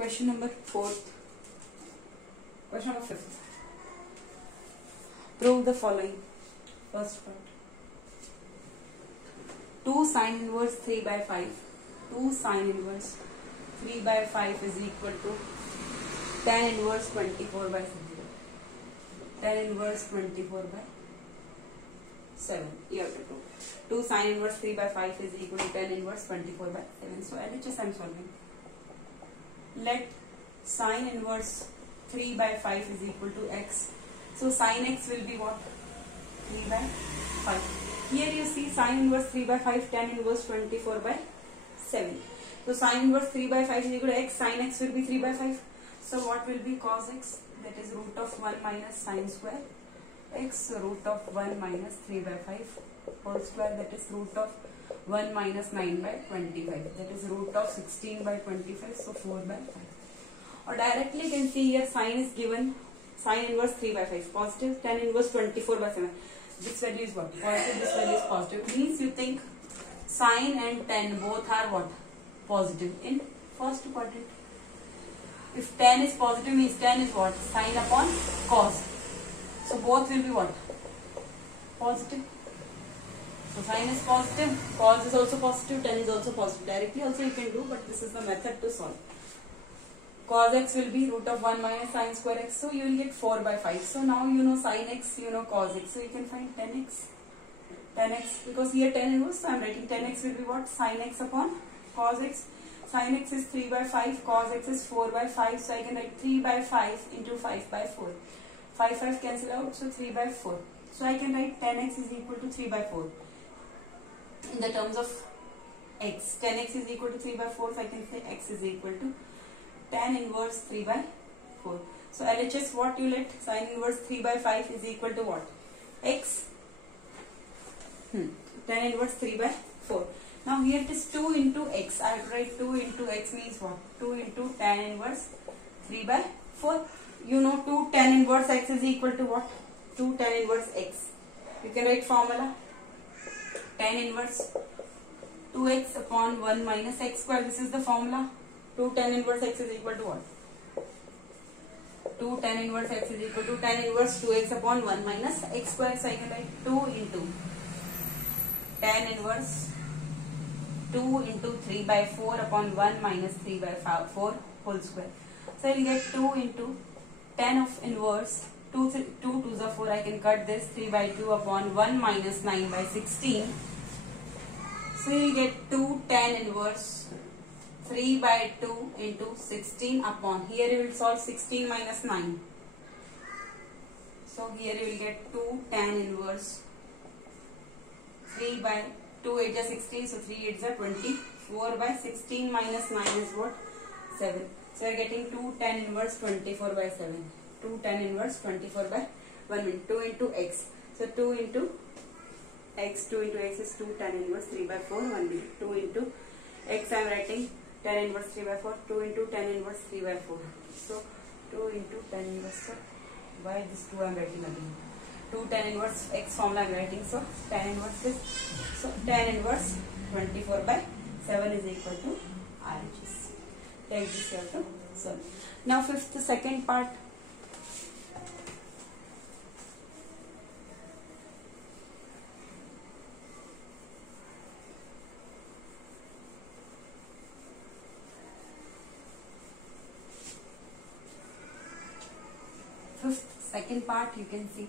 Question number 4. Question number 5. Prove the following. First part. 2 sin inverse 3 by 5. 2 sin inverse 3 by 5 is equal to tan inverse 24 by 7. Tan inverse 24 by 7. You have to prove. 2 sin inverse 3 by 5 is equal to tan inverse 24 by 7. So LHS I am solving. Let sin inverse 3 by 5 is equal to x. So sin x will be what? 3 by 5. Here you see sin inverse 3 by 5, tan inverse 24 by 7. So sin inverse 3 by 5 is equal to x, sin x will be 3 by 5. So what will be cos x? That is root of 1 minus sin square x, root of 1 minus 3 by 5 whole square, that is root of 1 minus 9 by 25, that is root of 16 by 25, so 4 by 5. Or directly you can see here sin is given, sin inverse 3 by 5 positive, tan inverse 24 by 7. This value is what? Positive, this value is positive. It means you think sin and tan both are what? Positive in first quadrant. If tan is positive means tan is what? Sin upon cos. So both will be what? Positive. So sin is positive, cos is also positive, tan is also positive. Directly also you can do, but this is the method to solve. Cos x will be root of 1 minus sin square x, so you will get 4 by 5. So now you know sin x, you know cos x, so you can find tan x. Tan x, because here tan inverse, so I am writing tan x will be what? Sin x upon cos x. Sin x is 3 by 5, cos x is 4 by 5, so I can write 3 by 5 into 5 by 4. 5 cancel out, so 3 by 4. So I can write tan x is equal to 3 by 4. In the terms of x, tan x is equal to 3 by 4, so I can say x is equal to tan inverse 3 by 4. So LHS what you let? Sin inverse 3 by 5 is equal to what? X. Tan inverse 3 by 4. Now here it is 2 into x. I have write 2 into x means what? 2 into tan inverse 3 by 4. You know 2 tan inverse x is equal to what? 2 tan inverse x. You can write formula. Tan inverse 2x upon 1 minus x square. This is the formula. 2 tan inverse x is equal to what? 2 tan inverse x is equal to tan inverse 2x upon 1 minus x square. So I can write 2 into tan inverse 2 into 3 by 4 upon 1 minus 3 by 4 whole square. So I will get 2 into tan of inverse 2 to the 4. I can cut this 3 by 2 upon 1 minus 9 by 16. So you will get 2 tan inverse 3 by 2 into 16 upon, here you will solve 16 minus 9. So here you will get 2 tan inverse 3 by 2 8 is 16, so 3 8 is 24 by 16 minus 9 is what? 7. So you are getting 2 tan inverse 24 by 7. 2 tan inverse 24 by 1 minute. 2 into x. So 2 into x is 2 tan inverse 3 by 4 1 minute. 2 into x I am writing tan inverse 3 by 4. 2 into tan inverse 3 by 4. So 2 into tan inverse. So why this 2 I am writing again? 2 tan inverse x formula I am writing. So tan inverse is, so tan inverse 24 by 7 is equal to RHS. Take this you have to solve. Now fifth, the second part. Second part you can see.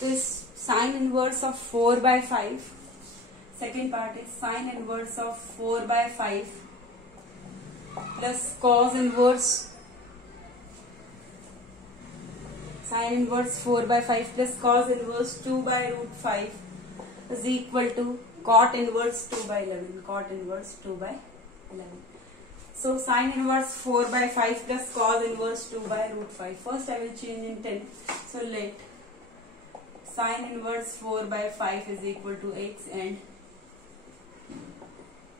This sin inverse of 4 by 5. Second part is sin inverse of 4 by 5 plus cos inverse. Sin inverse 4 by 5 plus cos inverse 2 by root 5 is equal to cot inverse 2 by 11. Cot inverse 2 by 11. So sin inverse 4 by 5 plus cos inverse 2 by root 5. First I will change in 10. So let sin inverse 4 by 5 is equal to x and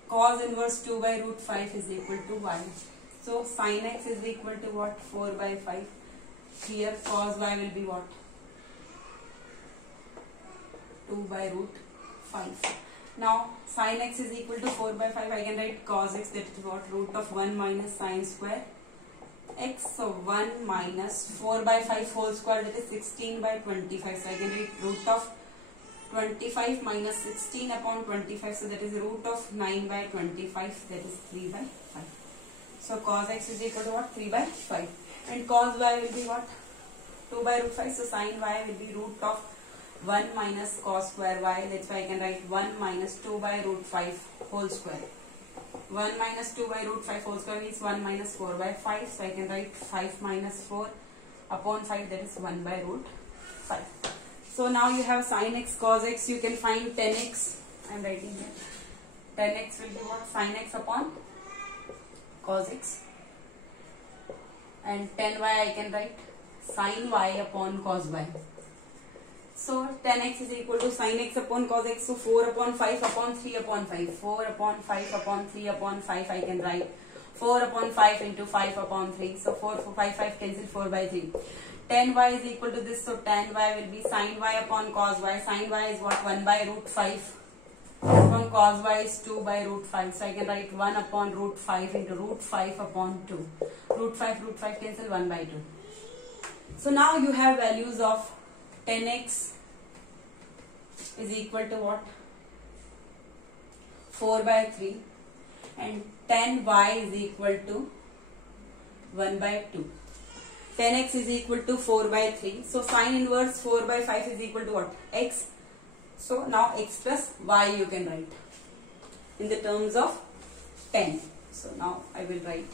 cos inverse 2 by root 5 is equal to y. So sin x is equal to what? 4 by 5. Here cos y will be what? 2 by root 5. Now sin x is equal to 4 by 5. I can write cos x, that is what, root of 1 minus sin square x. So 1 minus 4 by 5 whole square, that is 16 by 25. So I can write root of 25 minus 16 upon 25. So that is root of 9 by 25, that is 3 by 5. So cos x is equal to what? 3 by 5. And cos y will be what? 2 by root 5. So sin y will be root of 1 minus cos square y. That's why I can write 1 minus 2 by root 5 whole square. 1 minus 2 by root 5 whole square means 1 minus 4 by 5. So I can write 5 minus 4 upon 5, that is 1 by root 5. So now you have sin x, cos x. You can find tan x. I am writing here. Tan x will be what? Sin x upon cos x. And tan y I can write sin y upon cos y. So tan x is equal to sin x upon cos x. So 4 upon 5 upon 3 upon 5. 4 upon 5 upon 3 upon 5 I can write. 4 upon 5 into 5 upon 3. So 4, 5 cancel, 4 by 3. Tan y is equal to this. So tan y will be sin y upon cos y. Sin y is what? 1 by root 5. Upon cos y is 2 by root 5. So I can write 1 upon root 5 into root 5 upon 2. Root 5 cancel, 1 by 2. So now you have values of tan x is equal to what? 4 by 3. And tan y is equal to 1 by 2. Tan x is equal to 4 by 3. So sin inverse 4 by 5 is equal to what? X. So now x plus y you can write in the terms of tan. So now I will write.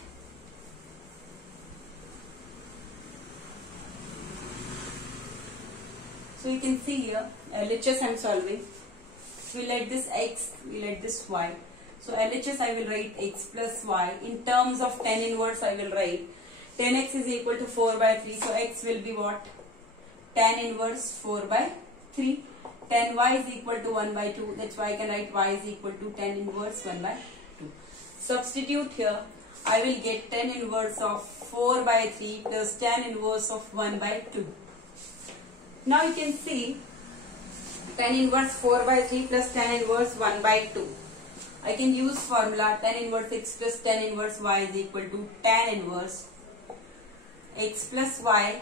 So you can see here LHS I am solving. We let this x, we let this y. So LHS I will write x plus y. In terms of tan inverse I will write tan x is equal to 4 by 3. So x will be what? Tan inverse 4 by 3. Tan y is equal to 1 by 2. That's why I can write y is equal to tan inverse 1 by 2. Substitute here. I will get tan inverse of 4 by 3 plus tan inverse of 1 by 2. Now you can see tan inverse 4 by 3 plus tan inverse 1 by 2. I can use formula tan inverse x plus tan inverse y is equal to tan inverse x plus y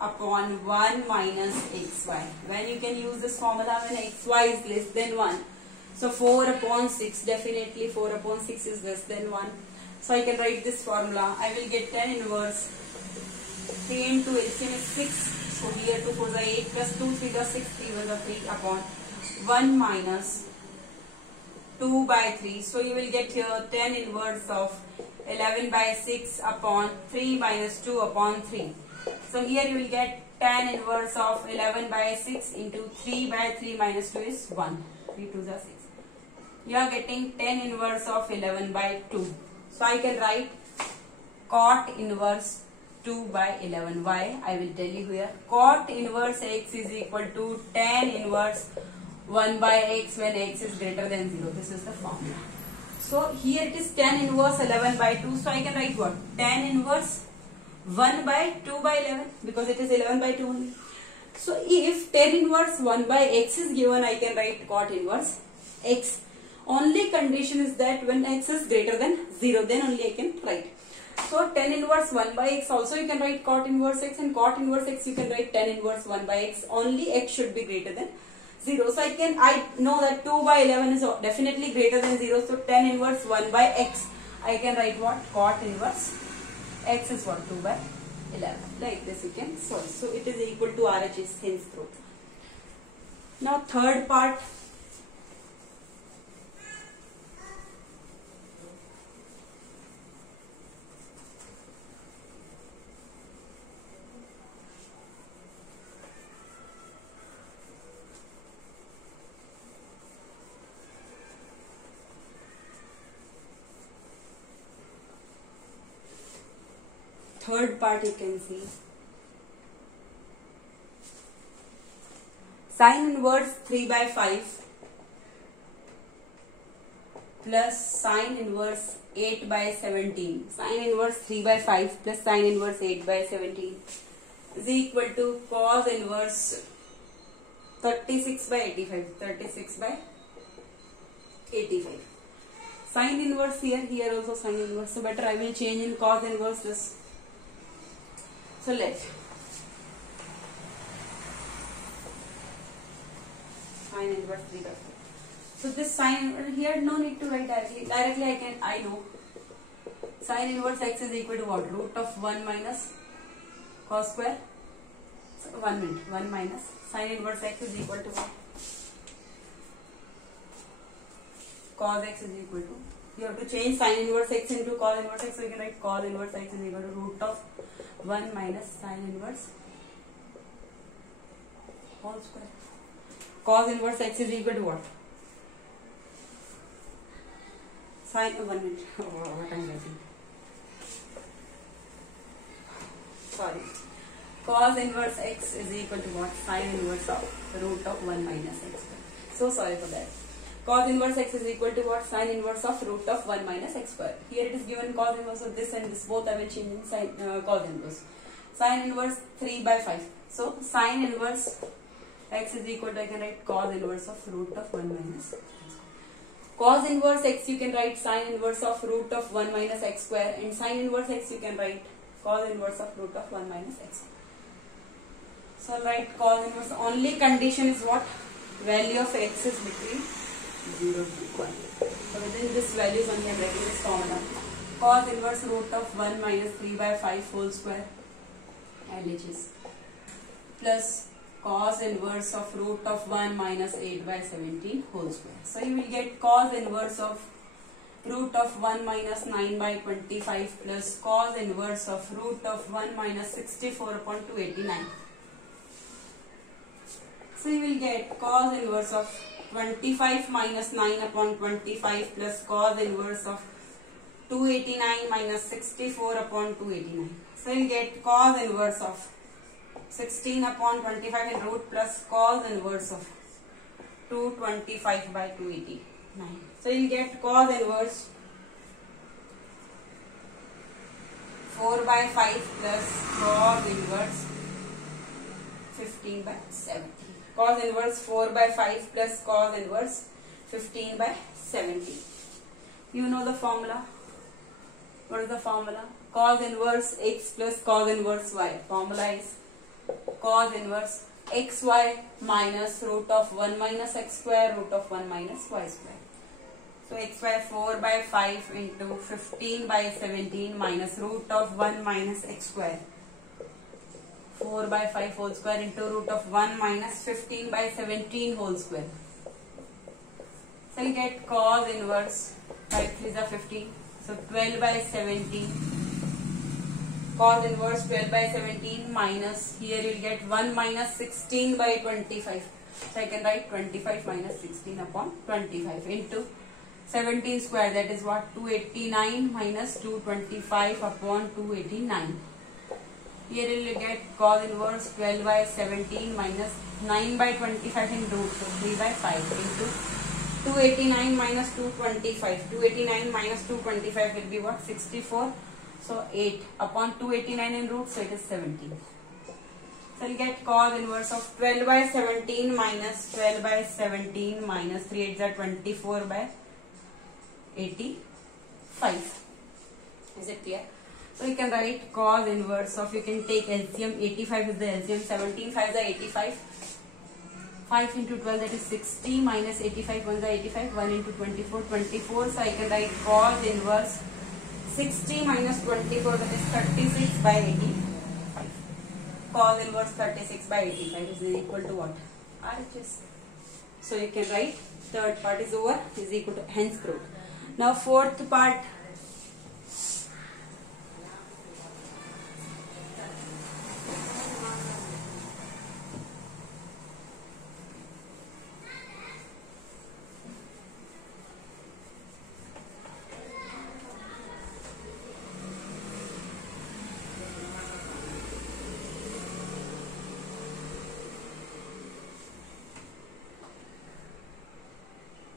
upon 1 minus xy. When you can use this formula when xy is less than 1. So 4 upon 6, definitely 4 upon 6 is less than 1. So I can write this formula. I will get tan inverse 3 into LCM is 6. So here 2 4 is 8 plus 2 3 is 6, 3 was 3 upon 1 minus 2 by 3. So you will get here tan inverse of 11 by 6 upon 3 minus 2 upon 3. So here you will get tan inverse of 11 by 6 into 3 by 3 minus 2 is 1. 3 2 is 6. You are getting tan inverse of 11 by 2. So I can write cot inverse 2 by 11. Why? I will tell you here. Cot inverse x is equal to tan inverse 1 by x when x is greater than 0. This is the formula. So here it is tan inverse 11 by 2. So I can write what? Tan inverse 1 by 2 by 11 because it is 11 by 2 only. So if tan inverse 1 by x is given, I can write cot inverse x. Only condition is that when x is greater than 0, then only I can write. So tan inverse 1 by x also you can write cot inverse x, and cot inverse x you can write tan inverse 1 by x. Only x should be greater than 0. So I know that 2 by 11 is definitely greater than 0. So tan inverse 1 by x, I can write what? Cot inverse x is what? 2 by 11. Like this you can solve. So it is equal to RHS, hence proof. Now third part. Third part you can see. Sin inverse 3 by 5 plus sin inverse 8 by 17. Sin inverse 3 by 5 plus sin inverse 8 by 17 is equal to cos inverse 36 by 85. 36 by 85. Sine inverse here also sine inverse. So better I will change in cos inverse this. So let sine inverse 3 by 4. So this sine here no need to write directly. Directly I know sine inverse x is equal to what? Root of 1 minus cos square. So 1 minute. 1 minus sine inverse x is equal to what? Cos x is equal to, you have to change sin inverse x into cos inverse x, so you can write cos inverse x is equal to root of 1 minus sin inverse whole square. Cos inverse x is equal to what? Sin, 1 minute, what I am writing. Sorry. Cos inverse x is equal to what? Sin inverse of root of 1 minus x square. So sorry for that. Cos inverse x is equal to what? Sin inverse of root of 1 minus x square. Here it is given cos inverse of this and this, both I will change in sin, cos inverse. Sin inverse 3 by 5. So sin inverse x is equal to, I can write cos inverse of root of 1 minus x square. Cos inverse x you can write sin inverse of root of 1 minus x square, and sin inverse x you can write cos inverse of root of 1 minus x square. So I'll write cos inverse. Only condition is what? Value of x is between 0 to 1. So within this values only I am writing this formula. Cos inverse root of 1 minus 3 by 5 whole square LHS plus cos inverse of root of 1 minus 8 by 17 whole square. So you will get cos inverse of root of 1 minus 9 by 25 plus cos inverse of root of 1 minus 64 upon 289. So you will get cos inverse of 25 minus 9 upon 25 plus cos inverse of 289 minus 64 upon 289. So you will get cos inverse of 16 upon 25 in root plus cos inverse of 225 by 289. So you will get cos inverse 4 by 5 plus cos inverse 15 by 17. Cos inverse 4 by 5 plus cos inverse 15 by 17. You know the formula. What is the formula? Cos inverse x plus cos inverse y. Formula is cos inverse xy minus root of 1 minus x square root of 1 minus y square. So xy 4 by 5 into 15 by 17 minus root of 1 minus x square. 4 by 5 whole square into root of 1 minus 15 by 17 whole square. So you get cos inverse 5 3 is 15. So 12 by 17. Cos inverse 12 by 17 minus, here you will get 1 minus 16 by 25. So I can write 25 minus 16 upon 25 into 17 square, that is what? 289 minus 225 upon 289. Here you will get cos inverse 12 by 17 minus 9 by 25 in root, so 3 by 5 into 289 minus 225. 289 minus 225 will be what? 64. So 8 upon 289 in root, so it is 17. So you will get cos inverse of 12 by 17 minus 12 by 17 minus 3 8 is 24 by 85. Is it clear? So you can write cos inverse of, you can take LCM, 85 is the LCM, 17 5 is the 85, 5 into 12 that is 60 minus 85 1 is the 85, 1 into 24 24. So I can write cos inverse 60 minus 24, that is 36 by 85. Cos inverse 36 by 85 is equal to what? RHS. So you can write third part is over, is equal to hence proved. Now fourth part.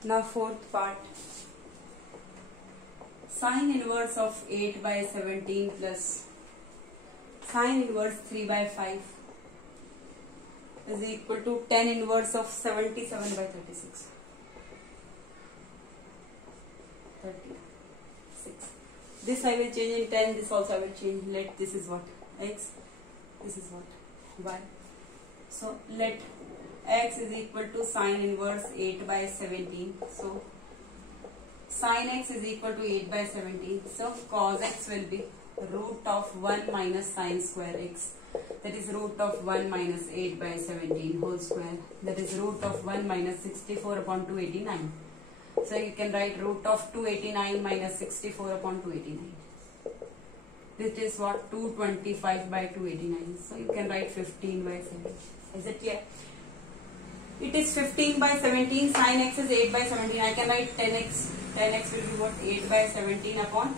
Now fourth part. Sine inverse of 8 by 17 plus sine inverse 3 by 5 is equal to tan inverse of 77 by 36. 36. This I will change in 10, this also I will change. Let this is what? X. This is what? Y. So let x is equal to sine inverse 8 by 17. So sine x is equal to 8 by 17. So cos x will be root of 1 minus sine square x. That is root of 1 minus 8 by 17 whole square. That is root of 1 minus 64 upon 289. So you can write root of 289 minus 64 upon 289. This is what? 225 by 289. So you can write 15 by 7. Is it clear? It is 15 by 17. Sin x is 8 by 17. I can write 10x. 10x will be what? 8 by 17 upon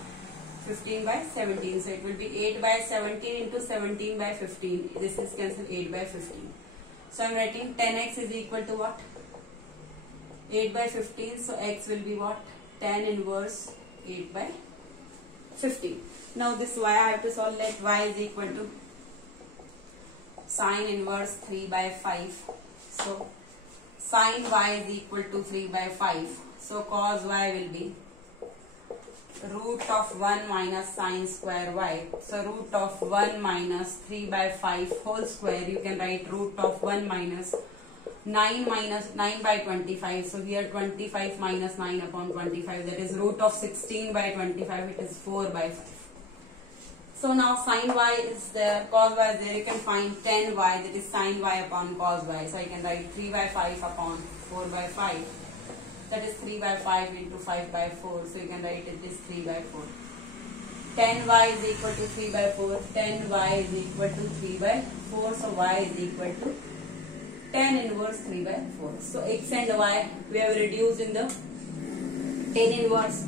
15 by 17. So it will be 8 by 17 into 17 by 15. This is cancelled, 8 by 15. So I am writing 10x is equal to what? 8 by 15. So x will be what? Tan inverse 8 by 15. Now this y I have to solve. Let y is equal to sine inverse 3 by 5. So sine y is equal to 3 by 5. So cos y will be root of 1 minus sine square y. So root of 1 minus 3 by 5 whole square. You can write root of 1 minus 9 by 25. So here 25 minus 9 upon 25. That is root of 16 by 25. It is 4 by 5. So now sin y is there, cos y is there. You can find tan y, that is sin y upon cos y. So I can write 3 by 5 upon 4 by 5. That is 3 by 5 into 5 by 4. So you can write it is 3 by 4. Tan y is equal to 3 by 4. Tan y is equal to 3 by 4. So y is equal to tan inverse 3 by 4. So x and y we have reduced in the tan inverse.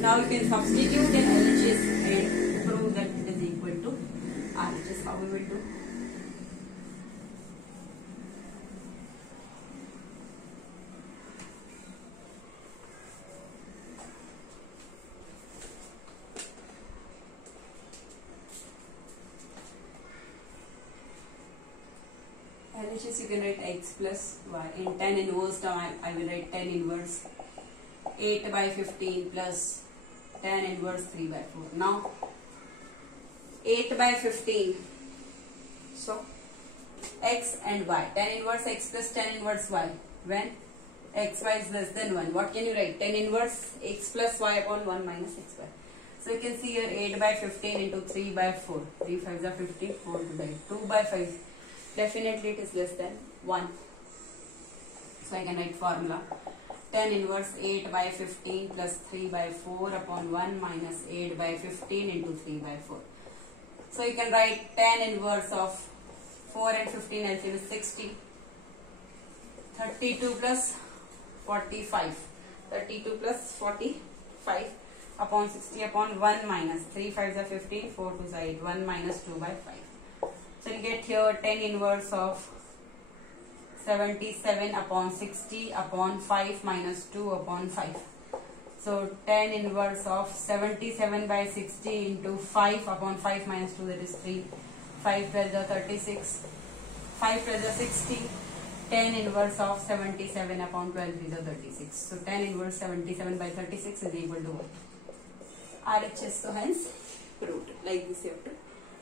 Now you can substitute in LHS and prove that it is equal to RHS. How we will do? LHS you can write x plus y. In tan inverse term I will write tan inverse 8 by 15 plus tan inverse 3 by 4. Now 8 by 15. So x and y. Tan inverse x plus tan inverse y. When xy is less than 1. What can you write? Tan inverse x plus y upon 1 minus xy. So you can see here 8 by 15 into 3 by 4. 3 5s are 50, 4 to 5. 2 by 5. Definitely it is less than 1. So I can write formula. Tan inverse 8 by 15 plus 3 by 4 upon 1 minus 8 by 15 into 3 by 4. So you can write tan inverse of 4 and 15 LCM is 60. 32 plus 45. 32 plus 45 upon 60 upon 1 minus 3 5s are 15, 4 2s are 8, 1 minus 2 by 5. So you get here tan inverse of 77 upon 60 upon 5 minus 2 upon 5. So tan inverse of 77 by 60 into 5 upon 5 minus 2, that is 3. 5 12 are 36. 5 12 are 60. Tan inverse of 77 upon 12 is 36. So tan inverse 77 by 36 is equal to what? RHS. So hence proved. Like this you have to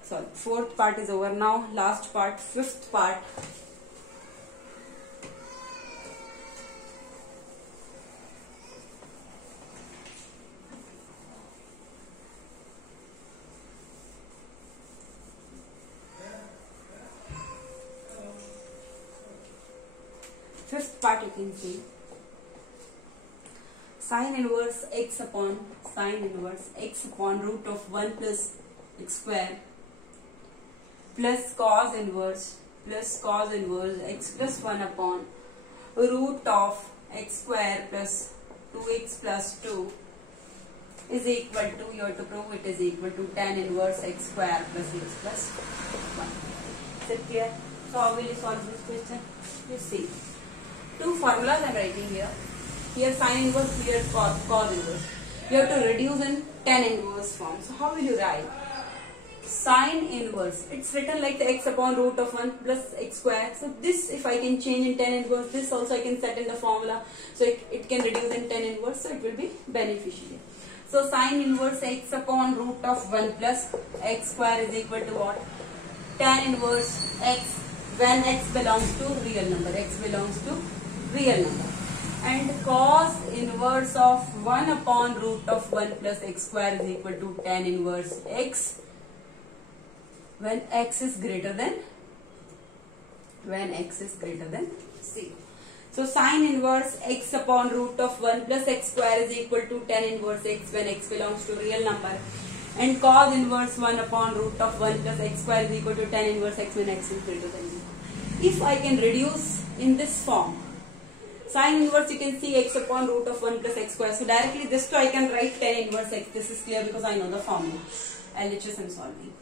solve. Fourth part is over now. Last part, fifth part. Fifth part you can see sin inverse x upon root of 1 plus x square plus cos inverse x plus 1 upon root of x square plus 2x plus 2 is equal to, you have to prove it is equal to tan inverse x square plus x plus 1. Is it clear? So how will you solve this question? You see. Two formulas I am writing here. Here sin inverse, here cos inverse. You have to reduce in tan inverse form. So how will you write? sine inverse, it's written like the x upon root of 1 plus x square. So this, if I can change in tan inverse, this also I can set in the formula, so it can reduce in tan inverse, so it will be beneficial. So sine inverse x upon root of 1 plus x square is equal to what? Tan inverse x when x belongs to real number, x belongs to real number. And cos inverse of 1 upon root of 1 plus x square is equal to tan inverse x when x is greater than 0. So sine inverse x upon root of 1 plus x square is equal to tan inverse x when x belongs to real number, and cos inverse 1 upon root of 1 plus x square is equal to tan inverse x when x is greater than 0. If I can reduce in this form, sine inverse, you can see x upon root of 1 plus x square. So directly this too I can write tan inverse x. This is clear because I know the formula. LHS I am solving.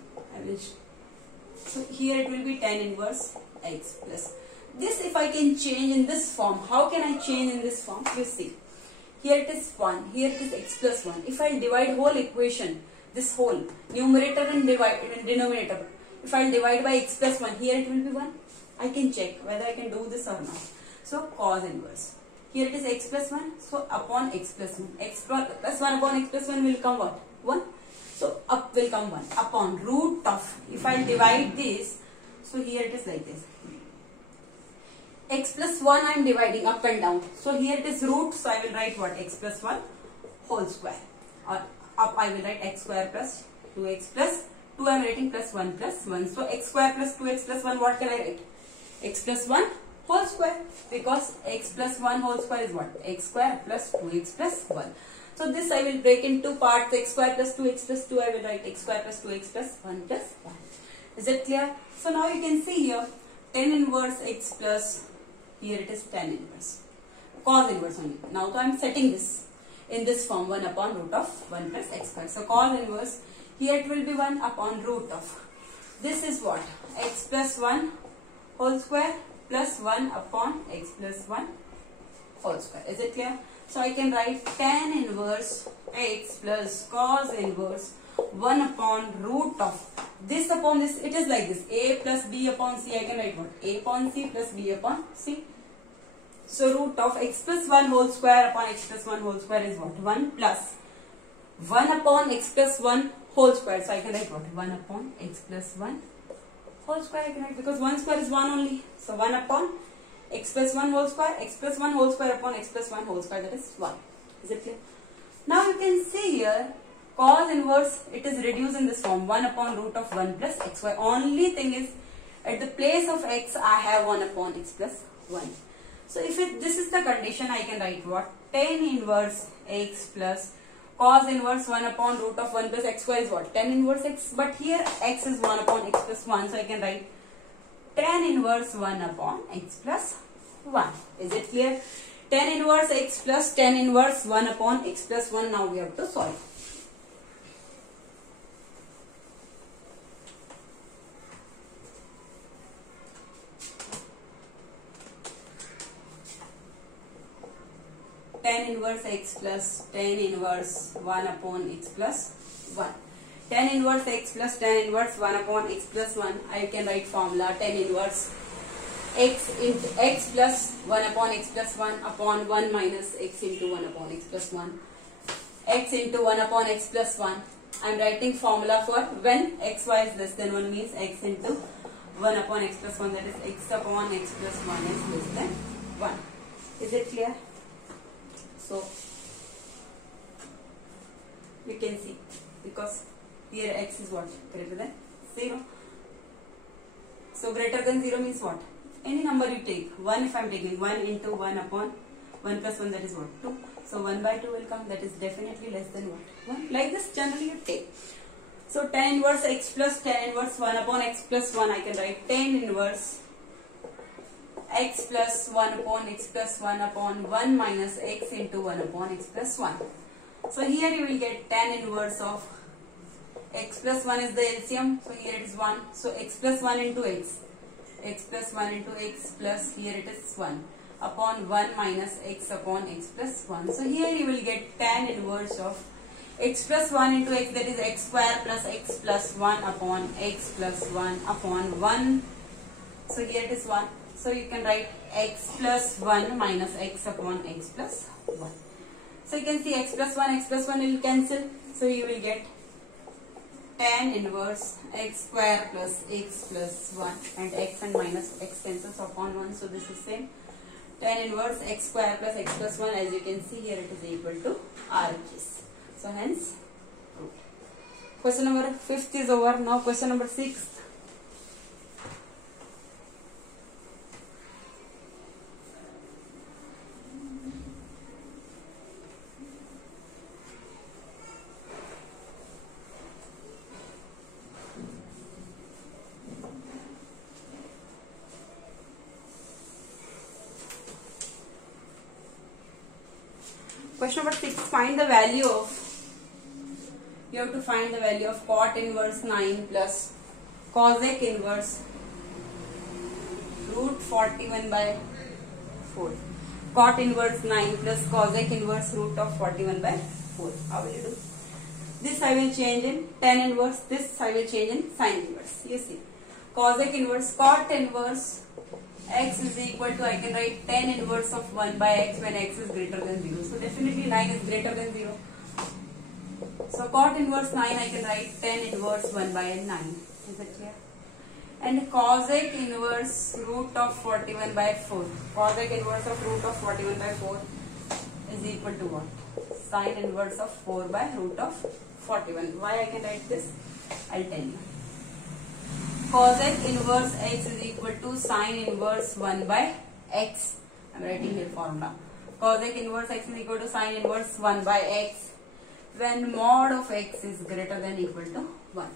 So here it will be tan inverse x plus. This if I can change in this form. How can I change in this form? You see. Here it is 1. Here it is x plus 1. If I divide whole equation, this whole numerator and denominator. If I divide by x plus 1, here it will be 1. I can check whether I can do this or not. So cos inverse. Here it is x plus 1. So upon x plus 1. X plus 1 upon x plus 1 will come what? 1. So up will come 1. Upon root of. If I divide this. So here it is like this. X plus 1 I am dividing up and down. So here it is root. So I will write what? X plus 1 whole square. Or up I will write x square plus 2x plus 2 I am writing plus 1 plus 1. So x square plus 2x plus 1 what can I write? X plus 1 whole square, because x plus 1 whole square is what? X square plus 2x plus 1. So this I will break into parts. X square plus 2x plus 2 I will write x square plus 2x plus 1 plus 1. Is it clear? So now you can see here tan inverse x plus, here it is tan inverse, cos inverse only. Now so I am setting this in this form 1 upon root of 1 plus x square. So cos inverse, here it will be 1 upon root of, this is what? X plus 1 whole square plus 1 upon x plus 1 whole square. Is it clear? So I can write tan inverse x plus cos inverse 1 upon root of this upon this. It is like this, a plus b upon c. I can write what? A upon c plus b upon c. So root of x plus 1 whole square upon x plus 1 whole square is what? 1 plus 1 upon x plus 1 whole square. So I can write what? 1 upon x plus 1 whole square I can write, because 1 square is 1 only. So 1 upon x plus 1 whole square, x plus 1 whole square upon x plus 1 whole square, that is 1. Is it clear? Now you can see here cos inverse, it is reduced in this form 1 upon root of 1 plus xy. Only thing is at the place of x I have 1 upon x plus 1. So if this is the condition, I can write what? Tan inverse x plus cos inverse 1 upon root of 1 plus x square is what? Tan inverse x. But here x is 1 upon x plus 1. So I can write tan inverse 1 upon x plus 1. Is it clear? Tan inverse x plus tan inverse 1 upon x plus 1. Now we have to solve. Tan inverse x plus tan inverse 1 upon x plus 1. Tan inverse x plus tan inverse 1 upon x plus 1. I can write formula tan inverse x into x plus 1 upon x plus 1 upon 1 minus x into 1 upon x plus 1. X into 1 upon x plus 1. I am writing formula for when xy is less than 1 means x into 1 upon x plus 1, that is x upon x plus 1 is less than 1. Is it clear? So you can see, because here x is what? Greater than 0. So greater than 0 means what? Any number you take. 1 if I am taking 1 into 1 upon 1 plus 1, that is what? 2. So 1 by 2 will come, that is definitely less than what? 1. Like this generally you take. So tan inverse x plus tan inverse 1 upon x plus 1, I can write tan inverse x plus 1 upon x plus 1 upon 1 minus x into 1 upon x plus 1. So here you will get tan inverse of x plus 1 is the LCM. So here it is 1. So x plus 1 into x. X plus 1 into x plus here it is 1 upon 1 minus x upon x plus 1. So here you will get tan inverse of x plus 1 into x, that is x square plus x plus 1 upon x plus 1 upon 1. So here it is 1. So you can write x plus 1 minus x upon x plus 1. So you can see x plus 1 will cancel. So you will get tan inverse x square plus x plus 1, and x and minus x cancels upon 1. So this is same. Tan inverse x square plus x plus 1, as you can see here, it is equal to RHS. So hence, question number 5th is over. Now question number 6th. Question number 6, find the value of, you have to find the value of cot inverse 9 plus cosec inverse root 41 by 4. Cot inverse 9 plus cosec inverse root of 41 by 4. How will you do? This I will change in tan inverse, this I will change in sin inverse. You see, cosec inverse, cot inverse x is equal to, I can write tan inverse of 1 by x when x is greater than 0. So definitely 9 is greater than 0. So cot inverse 9, I can write tan inverse 1 by 9. Is it clear? And cosec inverse root of 41 by 4. Cosec inverse of root of 41 by 4 is equal to what? Sin inverse of 4 by root of 41. Why I can write this? I'll tell you. Cosec inverse x is equal to sin inverse 1 by x. I am writing here formula. Cosec inverse x is equal to sin inverse 1 by x when mod of x is greater than equal to 1.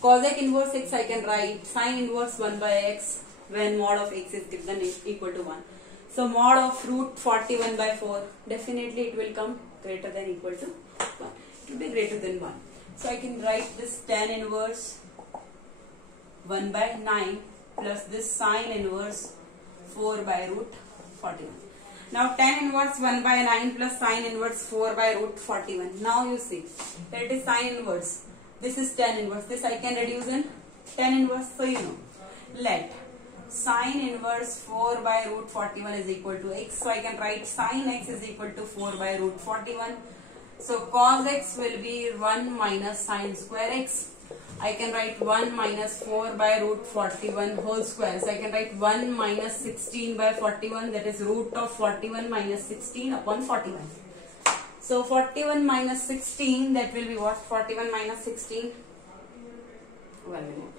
Cosec inverse x I can write sin inverse 1 by x when mod of x is greater than equal to 1. So mod of root 41 by 4, definitely it will come greater than equal to 1. It will be greater than 1. So I can write this tan inverse 1 by 9 plus this sin inverse 4 by root 41. Now tan inverse 1 by 9 plus sin inverse 4 by root 41. Now you see, here it is sin inverse. This is tan inverse. This I can reduce in tan inverse. So you know, let sin inverse 4 by root 41 is equal to x. So I can write sin x is equal to 4 by root 41. So cos x will be 1 minus sin square x. I can write 1 minus 4 by root 41 whole square. So I can write 1 minus 16 by 41, that is root of 41 minus 16 upon 41. So 41 minus 16, that will be what? 41 minus 16. 1 minute.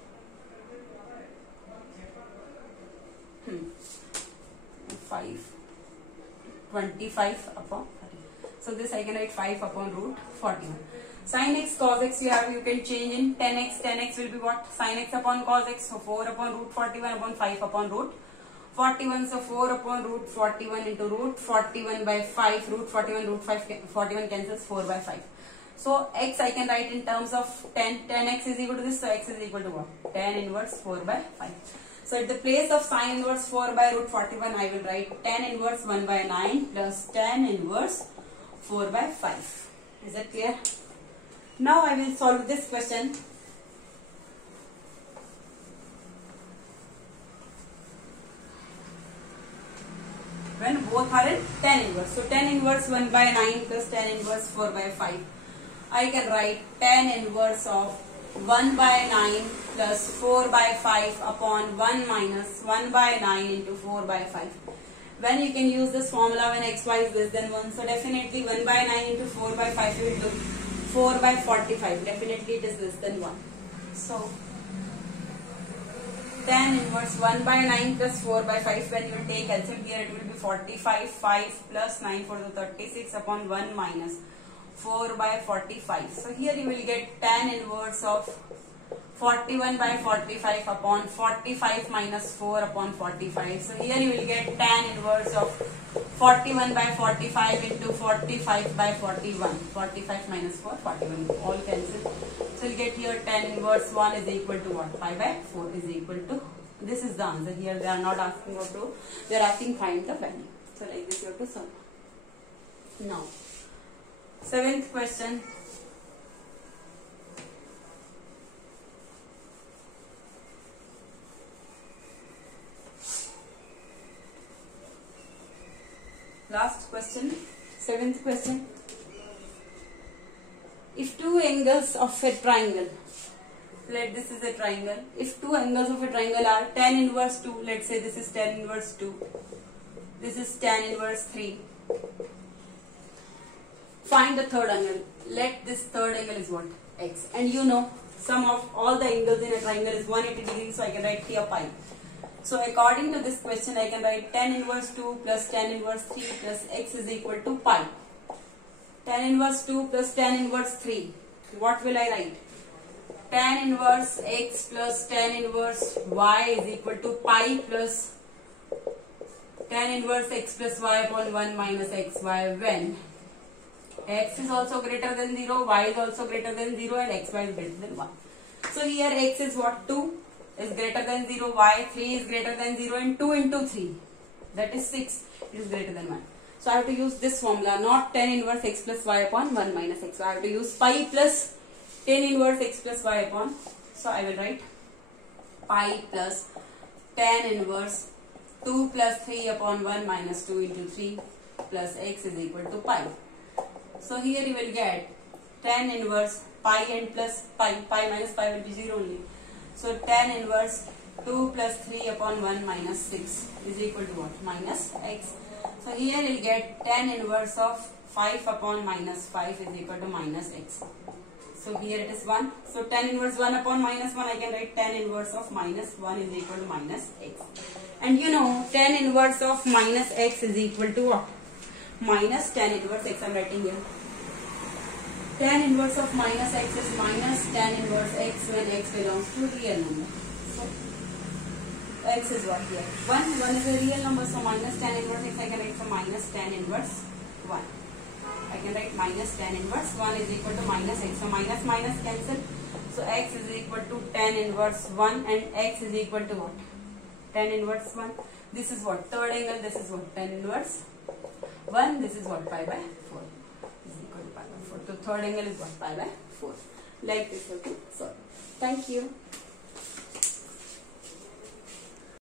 25 upon 30. So this I can write 5 upon root 41. Sin x, cos x you can change in tan x. Tan x will be what? Sin x upon cos x. So 4 upon root 41 upon 5 upon root 41. So 4 upon root 41 into root 41 by 5. Root 41 cancels 4 by 5. So x I can write in terms of tan x is equal to this. So x is equal to what? Tan inverse 4 by 5. So at the place of sin inverse 4 by root 41, I will write tan inverse 1 by 9 plus tan inverse 4 by 5. Is that clear? Now I will solve this question. When both are in tan inverse. So tan inverse 1 by 9 plus tan inverse 4 by 5. I can write tan inverse of 1 by 9 plus 4 by 5 upon 1 minus 1 by 9 into 4 by 5. When you can use this formula when xy is less than 1. So definitely 1 by 9 into 4 by 5 you will do 4 by 45. Definitely it is less than 1. So tan inverse 1 by 9 plus 4 by 5, when you will take LCM here, it will be 45. 5 plus 9 for the 36 upon 1 minus 4 by 45. So here you will get tan inverse of 41 by 45 upon 45 minus 4 upon 45. So here you will get tan inverse of 41 by 45 into 45 by 41. 45 minus 4, 41. All cancel. So you get here tan inverse 1 is equal to what? 5 by 4 is equal to. This is the answer. Here they are not asking what to. They are asking find the value. So like this you have to solve. Now, 7th question. last question, 7th question. If two angles of a triangle, let this is a triangle. If two angles of a triangle are tan inverse 2, let's say this is tan inverse 2, this is tan inverse 3. Find the third angle. Let this third angle is what? X. And you know, sum of all the angles in a triangle is 180 degrees, so I can write here pi. So according to this question, I can write tan inverse 2 plus tan inverse 3 plus x is equal to pi. Tan inverse 2 plus tan inverse 3. What will I write? Tan inverse x plus tan inverse y is equal to pi plus tan inverse x plus y upon 1 minus xy when x is also greater than 0, y is also greater than 0 and xy is greater than 1. So here x is what? 2 is greater than 0, y 3 is greater than 0 and 2 into 3, that is 6, it is greater than 1. So I have to use this formula, not tan inverse x plus y upon 1 minus x. So I have to use pi plus tan inverse x plus y upon, so I will write pi plus tan inverse 2 plus 3 upon 1 minus 2 into 3 plus x is equal to pi. So here you will get tan inverse pi and plus pi minus pi will be 0 only. So tan inverse 2 plus 3 upon 1 minus 6 is equal to what? Minus x. So here you will get tan inverse of 5 upon minus 5 is equal to minus x. So here it is 1. So tan inverse 1 upon minus 1, I can write tan inverse of minus 1 is equal to minus x. And you know, tan inverse of minus x is equal to what? Minus tan inverse x, I am writing here. Tan inverse of minus x is minus tan inverse x when x belongs to real number. So x is what here? 1. 1 is a real number, so minus tan inverse x I can write for minus tan inverse 1. I can write minus tan inverse 1 is equal to minus x. So minus minus cancel. So x is equal to tan inverse 1 and x is equal to what? Tan inverse 1. This is what? Third angle. This is what? Tan inverse 1. This is what? Pi by 4 is equal to pi by 4. So third angle is what? Pi by 4. Like this. Okay. So thank you.